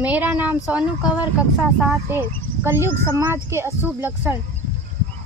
मेरा नाम सोनू कंवर, कक्षा 7 है। कलयुग समाज के अशुभ लक्षण।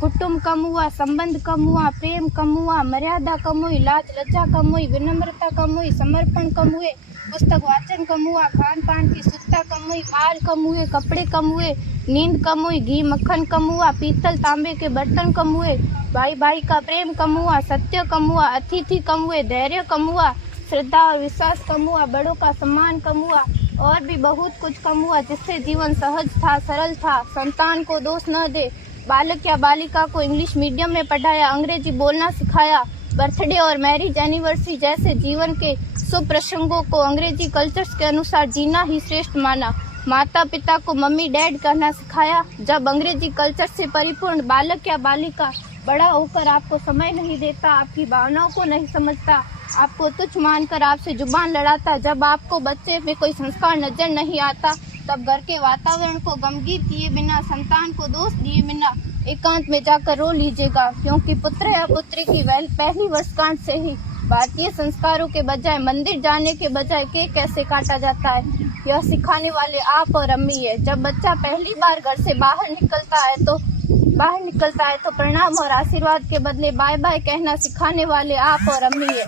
कुटुंब कम हुआ, संबंध कम हुआ, प्रेम कम हुआ, मर्यादा कम हुई, लाज लज्जा कम हुई, विनम्रता कम हुई, समर्पण कम हुए, पुस्तक वाचन कम हुआ, खान पान की शुद्धता कम हुई, बाल कम हुए, कपड़े कम हुए, नींद कम हुई, घी मक्खन कम हुआ, पीतल तांबे के बर्तन कम हुए, भाई भाई का प्रेम कम हुआ, सत्य कम हुआ, अतिथि कम हुए, धैर्य कम हुआ, श्रद्धा और विश्वास कम हुआ, बड़ों का सम्मान कम हुआ और भी बहुत कुछ कम हुआ, जिससे जीवन सहज था, सरल था। संतान को दोष न दे। बालक या बालिका को इंग्लिश मीडियम में पढ़ाया, अंग्रेजी बोलना सिखाया, बर्थडे और मैरिज एनिवर्सरी जैसे जीवन के शुभ प्रसंगों को अंग्रेजी कल्चर्स के अनुसार जीना ही श्रेष्ठ माना। माता पिता को मम्मी डैड कहना सिखाया। जब अंग्रेजी कल्चर से परिपूर्ण बालक या बालिका बड़ा होकर आपको समय नहीं देता, आपकी भावनाओं को नहीं समझता, आपको तुच्छ मानकर आपसे जुबान लड़ाता, जब आपको बच्चे में कोई संस्कार नजर नहीं आता, तब घर के वातावरण को गमगीन किए बिना, संतान को दोष दिए बिना एकांत में जाकर रो लीजिएगा, क्योंकि पुत्र या पुत्री की पहली वर्षगांठ से ही भारतीय संस्कारों के बजाय, मंदिर जाने के बजाय केक कैसे काटा जाता है, यह सिखाने वाले आप और अम्मी है। जब बच्चा पहली बार घर से बाहर निकलता है तो प्रणाम और आशीर्वाद के बदले बाय बाय कहना सिखाने वाले आप और अम्मी है।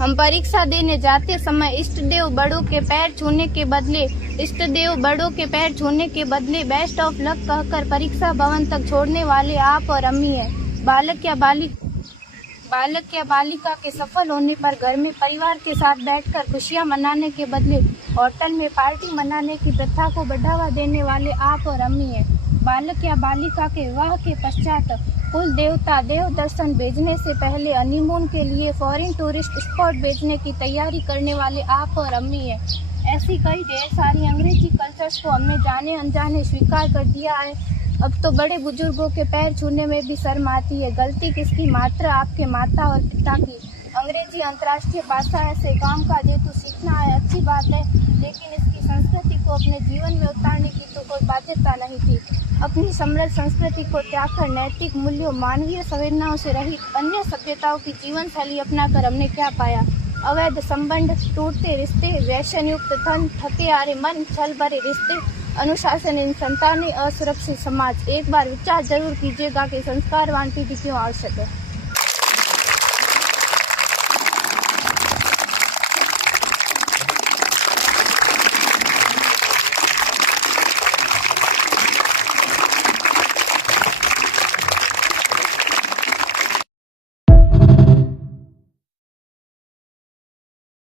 हम परीक्षा देने जाते समय इष्ट देव बड़ों के पैर छूने के बदले बेस्ट ऑफ लक कहकर परीक्षा भवन तक छोड़ने वाले आप और अम्मी है। बालक या बालिका के सफल होने पर घर में परिवार के साथ बैठकर खुशियां मनाने के बदले होटल में पार्टी मनाने की प्रथा को बढ़ावा देने वाले आप और अम्मी है। बालक या बालिका के विवाह के पश्चात कुल देवता देव दर्शन भेजने से पहले हनीमून के लिए फॉरेन टूरिस्ट स्पॉट भेजने की तैयारी करने वाले आप और अम्मी है। ऐसी कई ढेर सारी अंग्रेजी कल्चर्स को हमने जाने अनजाने स्वीकार कर दिया है। अब तो बड़े बुजुर्गों के पैर छूने में भी शर्म आती है। गलती किसकी? मात्र आपके माता और पिता की। अंग्रेजी अंतर्राष्ट्रीय भाषा है से काम का जेतु सीखना है, अच्छी बात है, लेकिन इसकी संस्कृति को अपने जीवन में उतारने की तो कोई बाध्यता नहीं थी। अपनी समृद्ध संस्कृति को त्याग कर नैतिक मूल्यों, मानवीय संवेदनाओं से रहित अन्य सभ्यताओं की जीवन शैली अपनाकर हमने क्या पाया? अवैध संबंध, टूटते रिश्ते, व्यसन युक्त धन, थके हारे मन, छल भरे रिश्ते, अनुशासनहीन संतानें, असुरक्षित समाज। एक बार विचार जरूर कीजिएगा कि संस्कारवान पीढ़ी क्यों आवश्यक है।